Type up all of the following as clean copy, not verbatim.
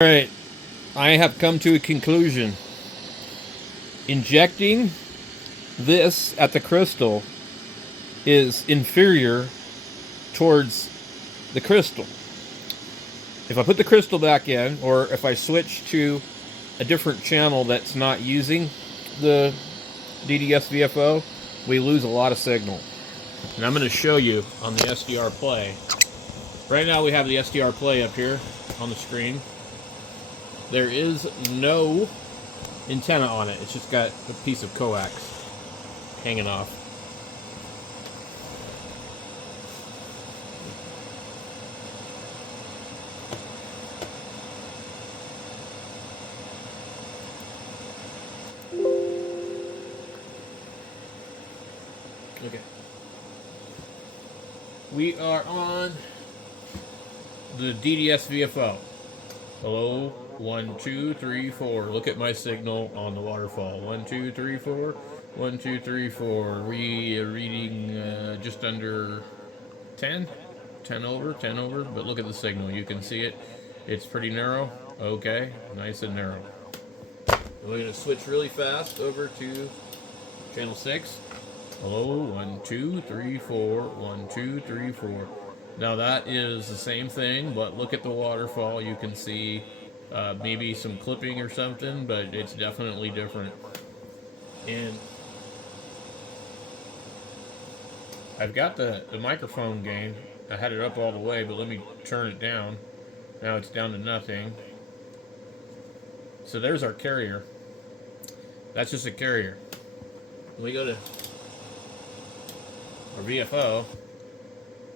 Alright, I have come to a conclusion. Injecting this at the crystal is inferior towards the crystal. If I put the crystal back in, or if I switch to a different channel that's not using the DDS VFO, we lose a lot of signal. And I'm going to show you on the SDR play. Right now we have the SDR play up here on the screen. There is no antenna on it. It's just got a piece of coax hanging off. Okay. We are on the DDS VFO. Hello, 1, 2, 3, 4. Look at my signal on the waterfall. 1, 2, 3, 4. 1, 2, 3, 4. We are reading just under 10. 10 over, 10 over. But look at the signal. You can see it. It's pretty narrow. Okay, nice and narrow. We're going to switch really fast over to channel 6. Hello, 1, 2, 3, 4. 1, 2, 3, 4. Now that is the same thing, but look at the waterfall. You can see maybe some clipping or something, but it's definitely different. And I've got the microphone gain. I had it up all the way, but let me turn it down. Now it's down to nothing. So there's our carrier. That's just a carrier. When we go to our VFO,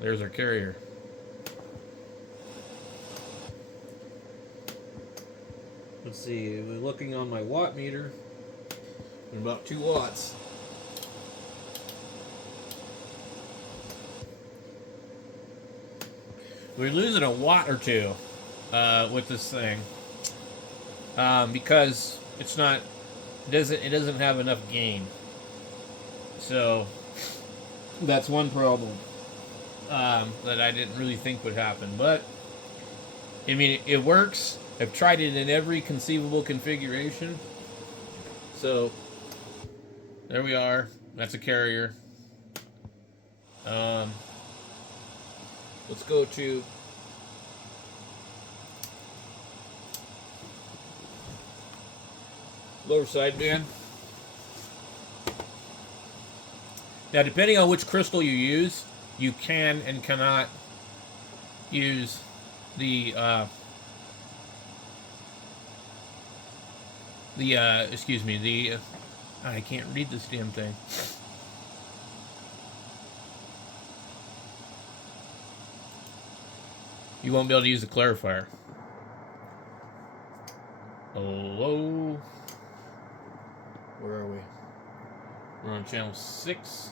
there's our carrier. Let's see, we're looking on my watt meter, and about 2 watts. We're losing a watt or two with this thing because it doesn't have enough gain. So that's one problem that I didn't really think would happen. But I mean, it works. I've tried it in every conceivable configuration. So there we are. That's a carrier. Let's go to lower sideband. Now, depending on which crystal you use, you can and cannot use the I can't read this damn thing. You won't be able to use the clarifier. Hello? Where are we? We're on channel 6.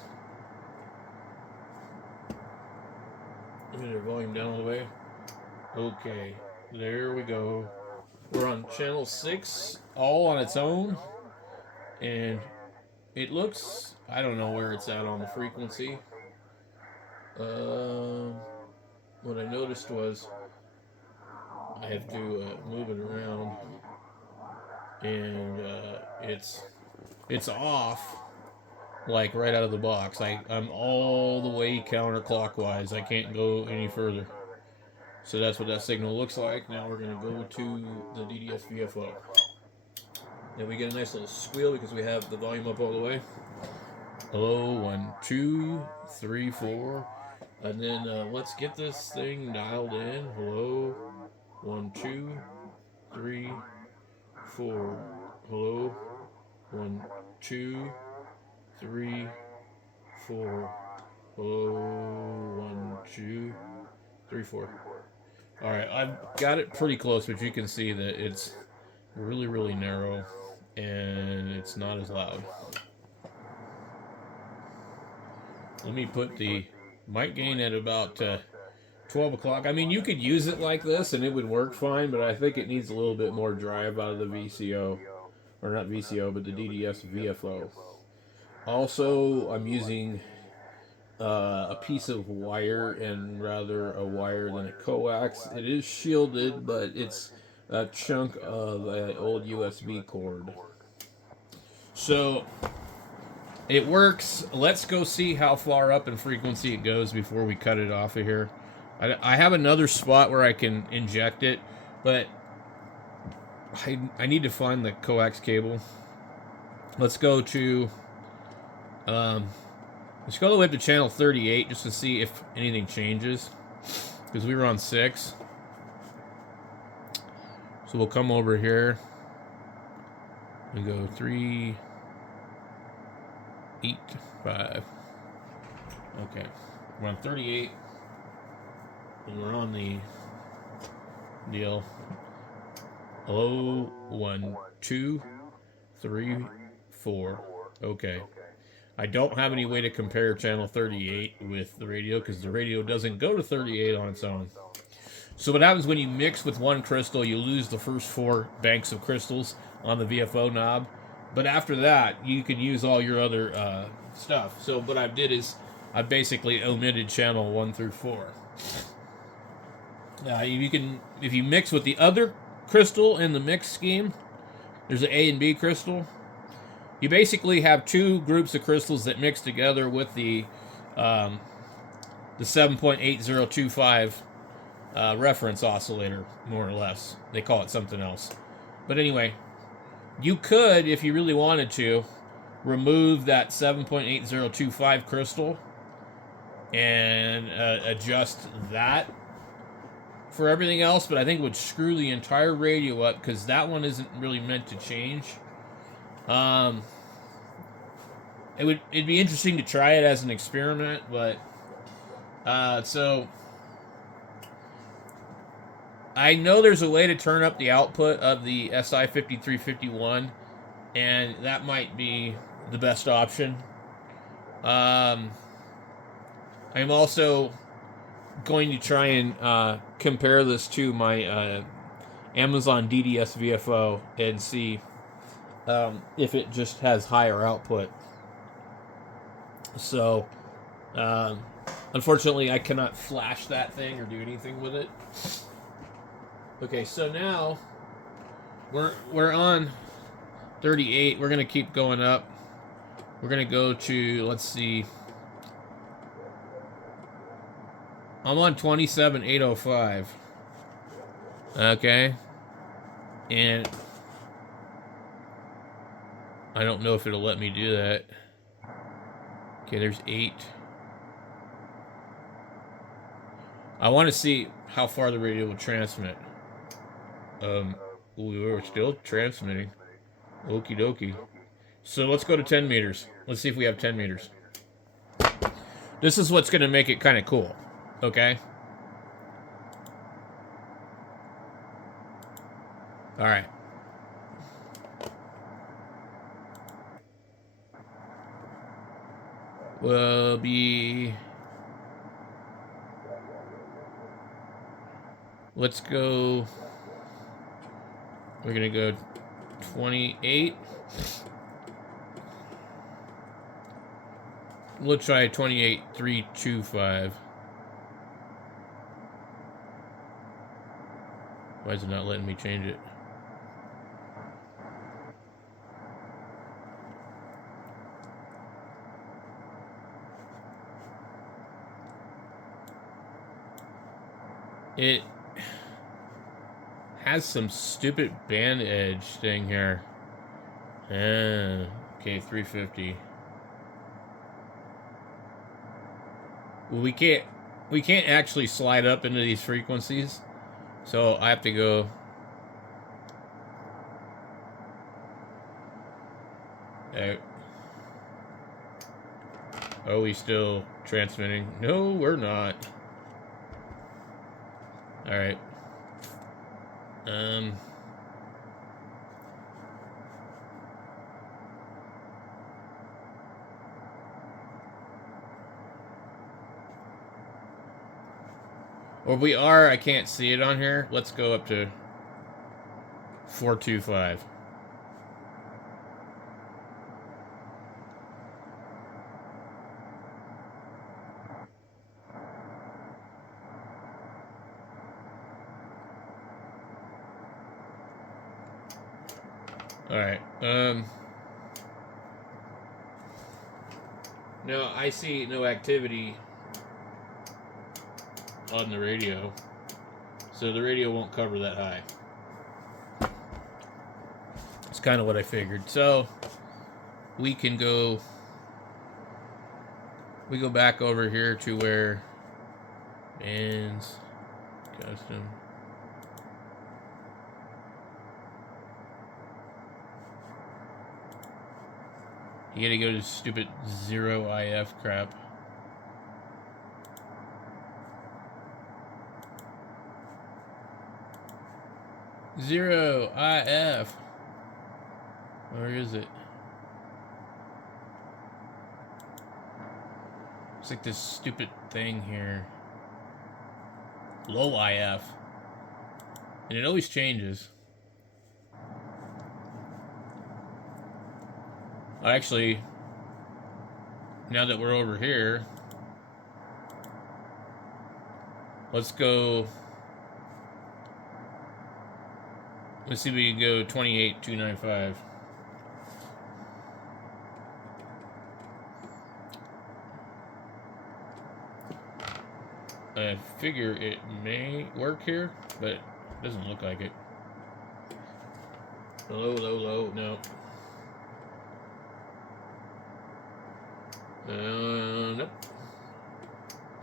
Let me volume down all the way. Okay, there we go. We're on channel 6, all on its own. And it looks, I don't know where it's at on the frequency. What I noticed was I have to move it around, and it's off, like right out of the box. I'm all the way counterclockwise. I can't go any further. So that's what that signal looks like. Now we're going to go to the DDS VFO. Then we get a nice little squeal because we have the volume up all the way. Hello, 1, 2, 3, 4. And then let's get this thing dialed in. Hello, 1, 2, 3, 4. Hello, 1, 2, 3, 4. Hello, 1, 2, 3, 4. All right, I've got it pretty close, but you can see that it's really, really narrow, and it's not as loud. Let me put the mic gain at about 12 o'clock. I mean, you could use it like this, and it would work fine, but I think it needs a little bit more drive out of the VCO. Or not VCO, but the DDS VFO. Also, I'm using a piece of wire, and rather a wire than a coax. It is shielded, but it's a chunk of an old USB cord. So it works. Let's go see how far up in frequency it goes before we cut it off of here. I have another spot where I can inject it, but I need to find the coax cable. Let's go to let's go all the way up to channel 38 just to see if anything changes, because we were on 6. So we'll come over here and go 3, 8, 5. Okay, we're on 38, and we're on the deal. Hello, 1, 2, 3, 4. Okay. I don't have any way to compare channel 38 with the radio because the radio doesn't go to 38 on its own. So what happens when you mix with one crystal, you lose the first 4 banks of crystals on the VFO knob. But after that, you can use all your other stuff. So what I did is I basically omitted channel 1 through 4. You can, if you mix with the other crystal in the mix scheme, there's an A and B crystal. You basically have 2 groups of crystals that mix together with the 7.8025 reference oscillator, more or less. They call it something else. But anyway, you could, if you really wanted to, remove that 7.8025 crystal and adjust that for everything else, but I think it would screw the entire radio up because that one isn't really meant to change. It'd be interesting to try it as an experiment, but so I know there's a way to turn up the output of the SI 5351, and that might be the best option. I'm also going to try and compare this to my Amazon DDS VFO and see if it just has higher output. So, unfortunately, I cannot flash that thing or do anything with it. Okay, so now we're on 38. We're gonna keep going up. We're gonna go to, let's see. I'm on 27,805. Okay, and I don't know if it'll let me do that. Okay, there's 8. I want to see how far the radio will transmit. We were still transmitting. Okie dokie. So let's go to 10 meters. Let's see if we have 10 meters. This is what's going to make it kind of cool. Okay? Alright. Will be... Let's go... We're going to go 28. We'll try 28,325. Why is it not letting me change it? It has some stupid band edge thing here. Okay, 350. Well, we can't actually slide up into these frequencies, so I have to go. Are we still transmitting? No, we're not. All right. Or we are, I can't see it on here. Let's go up to 425. Alright. No, I see no activity on the radio. So the radio won't cover that high. It's kind of what I figured. So we can go... We go back over here to where... Bands... Custom... You gotta go to stupid 0IF crap. Zero IF. Where is it? It's like this stupid thing here. Low IF. And it always changes. Actually, now that we're over here, let's go. Let's see if we can go 28295. I figure it may work here, but it doesn't look like it. Low, low, low, no. Nope.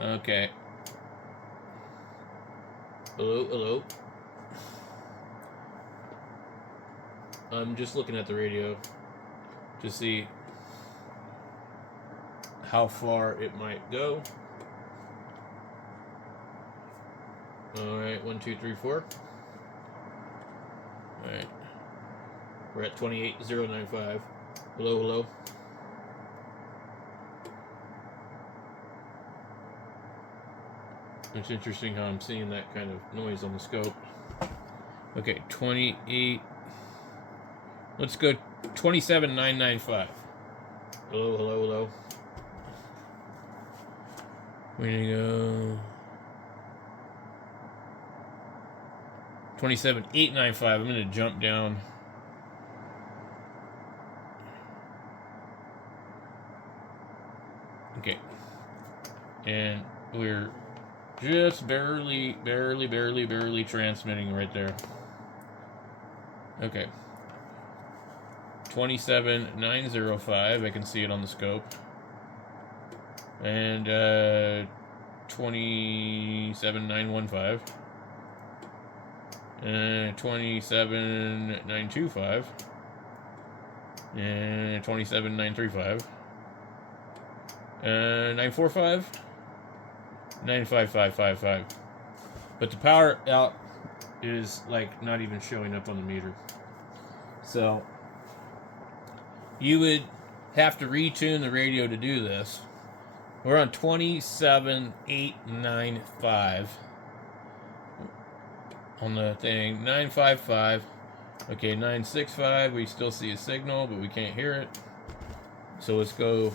Okay. Hello, hello. I'm just looking at the radio to see how far it might go. Alright, 1, 2, 3, 4. Alright. We're at 28095. Hello, hello. It's interesting how I'm seeing that kind of noise on the scope. Okay, 28. Let's go 27995. Hello, hello, hello. We're gonna go 27895. I'm gonna jump down. Okay. And we're just barely transmitting right there. Okay. 27905. I can see it on the scope. And 27915. And 27925. And 27935. And 945. 95555. But the power out is like not even showing up on the meter. So you would have to retune the radio to do this. We're on 27895 on the thing. 955. Okay, 965. We still see a signal, but we can't hear it. So let's go.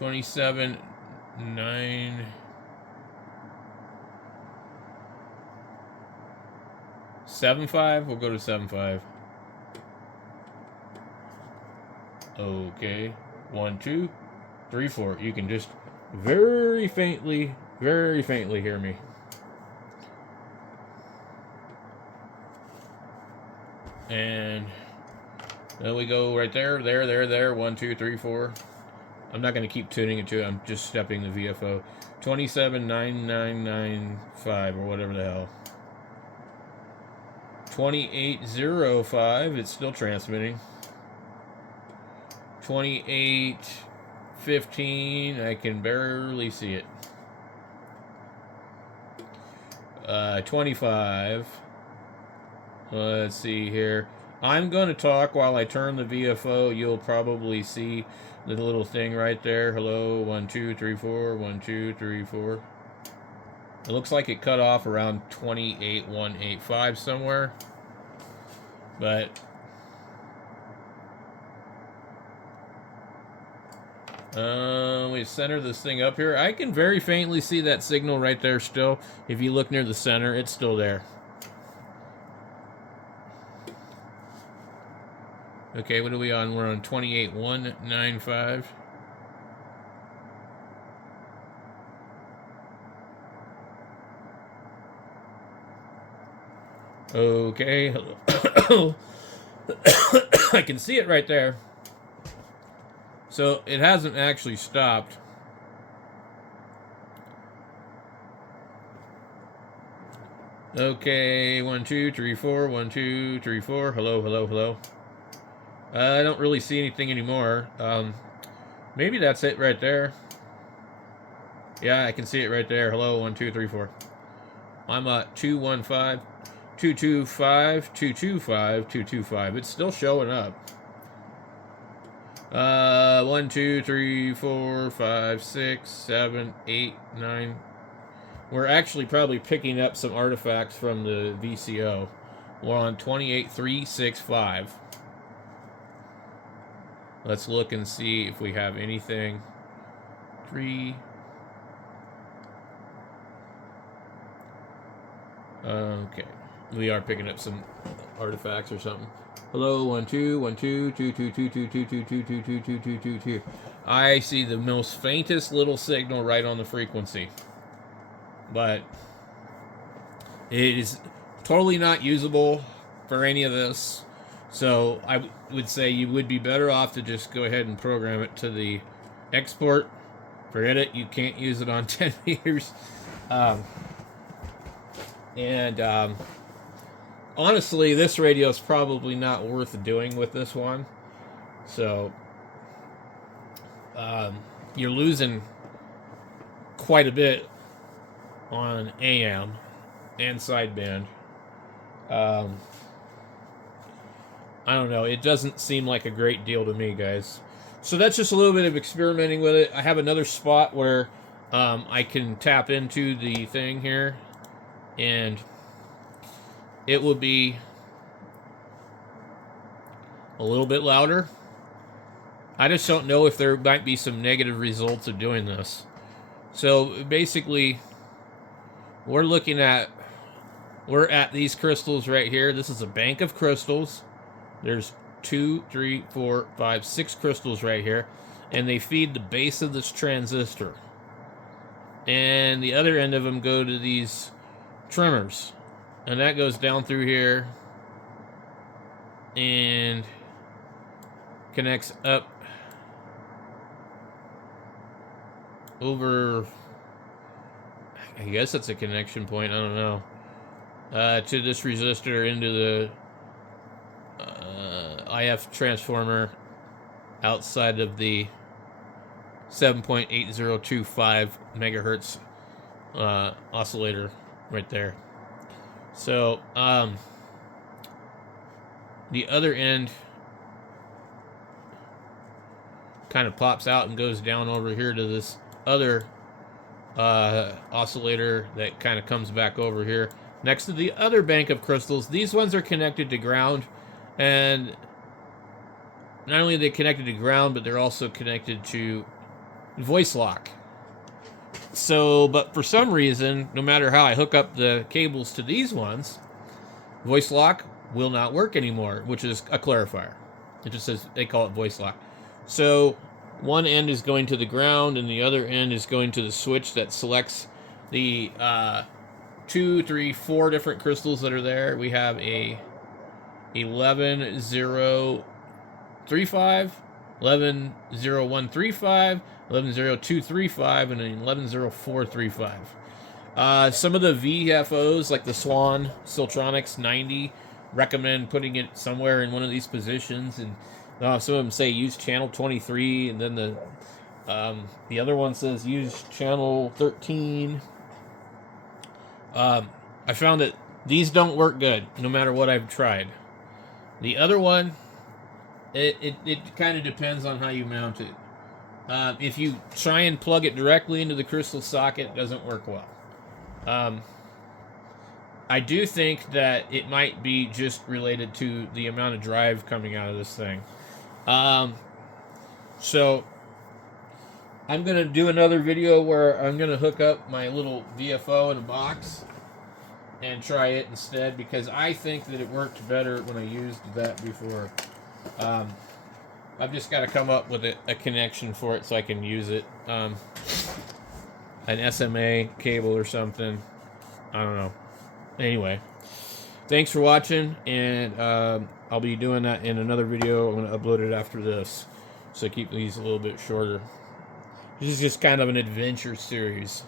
$27.9 75. We'll go to 75. Okay. 1, 2, 3, 4. You can just very faintly hear me. And then we go right there. 1, 2, 3, 4. I'm not going to keep tuning it to it. I'm just stepping the VFO. 279995 or whatever the hell. 2805. It's still transmitting. 2815. I can barely see it. 25. Let's see here. I'm going to talk while I turn the VFO. You'll probably see the little thing right there. Hello, 1, 2, 3, 4. 1, 2, 3, 4. It looks like it cut off around 28185 somewhere. But We center this thing up here. I can very faintly see that signal right there still. If you look near the center, it's still there. Okay, what are we on? We're on 28.195. Okay. I can see it right there. So it hasn't actually stopped. Okay, 1, 2, 3, 4. 1, 2, 3, 4. Hello, hello, hello. I don't really see anything anymore. Maybe that's it right there. Yeah, I can see it right there. Hello, 1, 2, 3, 4. I'm at 215, 225, 225, 225. It's still showing up. 1, 2, 3, 4, 5, 6, 7, 8, 9. We're actually probably picking up some artifacts from the VCO. We're on 28.365. Let's look and see if we have anything. 3. Okay. We are picking up some artifacts or something. Hello, 1, 2, 1, 2, 2, 2, 2, 2, 2, 2, 2, 2, 2, 2, 2, 2, 2. I see the most faintest little signal right on the frequency. But it is totally not usable for any of this. So I would say you would be better off to just go ahead and program it to the export. Forget it. You can't use it on 10 meters. Honestly, this radio is probably not worth doing with this one. So you're losing quite a bit on AM and sideband. I don't know. It doesn't seem like a great deal to me, guys. So that's just a little bit of experimenting with it. I have another spot where I can tap into the thing here, and it will be a little bit louder. I just don't know if there might be some negative results of doing this. So basically, we're at these crystals right here. This is a bank of crystals. There's 2, 3, 4, 5, 6 crystals right here, and they feed the base of this transistor. And the other end of them go to these trimmers, and that goes down through here and connects up over, I guess that's a connection point, I don't know, to this resistor into the IF transformer outside of the 7.8025 megahertz oscillator right there. So the other end kind of pops out and goes down over here to this other oscillator that kind of comes back over here next to the other bank of crystals. These ones are connected to ground, and not only are they connected to ground, but they're also connected to voice lock. So, but for some reason, no matter how I hook up the cables to these ones, voice lock will not work anymore, which is a clarifier. It just says, they call it voice lock. So one end is going to the ground, and the other end is going to the switch that selects the 2, 3, 4 different crystals that are there. We have a 11.035, 11.0135, 11.0235, and an 11.0435. Some of the VFOs, like the Swan Siltronics 90, recommend putting it somewhere in one of these positions, and some of them say use channel 23, and then the other one says use channel 13. I found that these don't work good, no matter what I've tried. The other one, it kind of depends on how you mount it. If you try and plug it directly into the crystal socket, it doesn't work well. I do think that it might be just related to the amount of drive coming out of this thing. So I'm going to do another video where I'm going to hook up my little VFO in a box and try it instead, because I think that it worked better when I used that before. I've just got to come up with a connection for it so I can use it. An SMA cable or something. I don't know. Anyway, thanks for watching, and I'll be doing that in another video. I'm going to upload it after this, so keep these a little bit shorter. This is just kind of an adventure series.